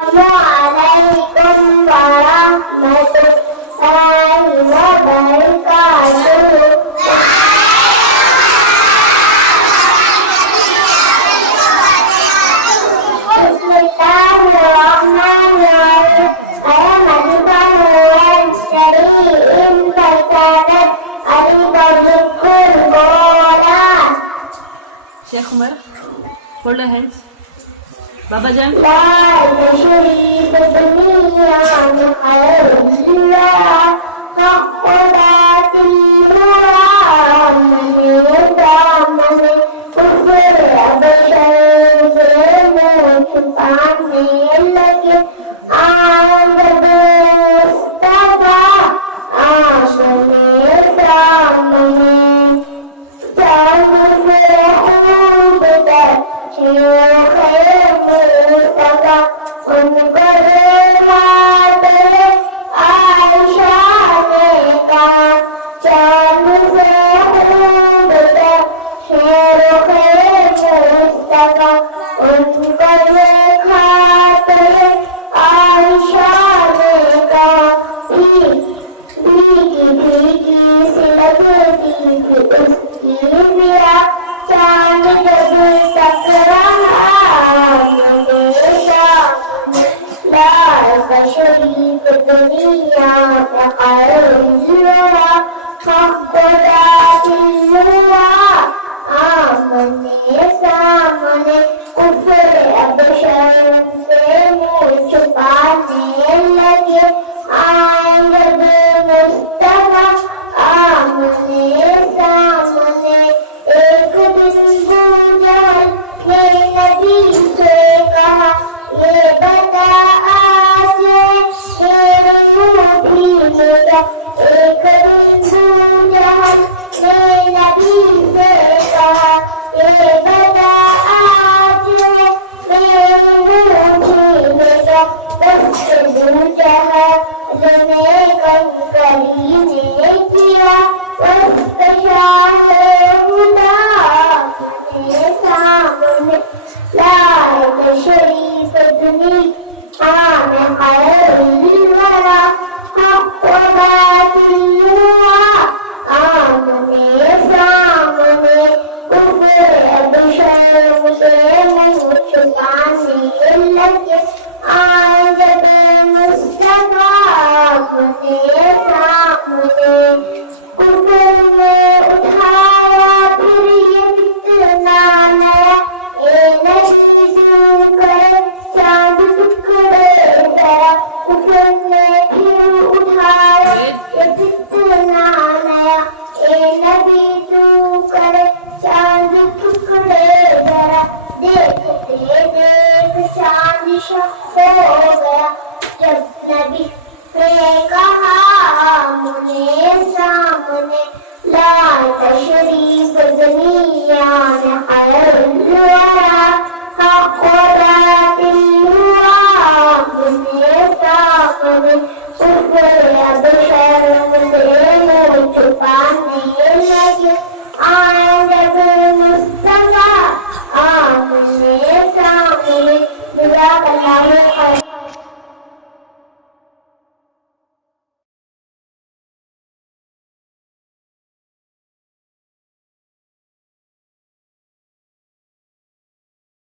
عليكم ورحمة الله وبركاته. بسم الله الرحمن الرحيم. أيمن والشريء فكانت أريد ذكر بولا. Sheikh Umar, hold your hands. Baba Jan. لا تشري بالدنيا من خير الله فقدات النور من يدامن كفر بشر بموت لك عند مصطفى عاشم يسامن تعرف حبك شيخ مصطفى انكر خاطر عائشہ نے کہا چاند سے حبک شیخ مصطفى انکر خاطر عائشہ نے کہا بھیگی سی لگتی تھی اس کی ذرا چاند جب تک رہا ہمیشہ لا شریف دنیا خیر الورا خدا الورا آمنے سامنے کفر ابشر سے منہ چھپانے لگے آئند مصطفیٰ آمنے سامنے ایک دن بوجھل نے نبی سے کہا یہ بتا آج شیر بھی میرا ایک دن بوجھل نے نبی سے کہا یہ بتا آج میرے میرا دست بوجھل نے کنکری نے کیا وسط شاہ خدا اپنے سامنے لائق شریف دنی عام خیر الورا حق و باطل ہوا آمنے سامنے کفر اب شرم سے منہ چھپانے لگے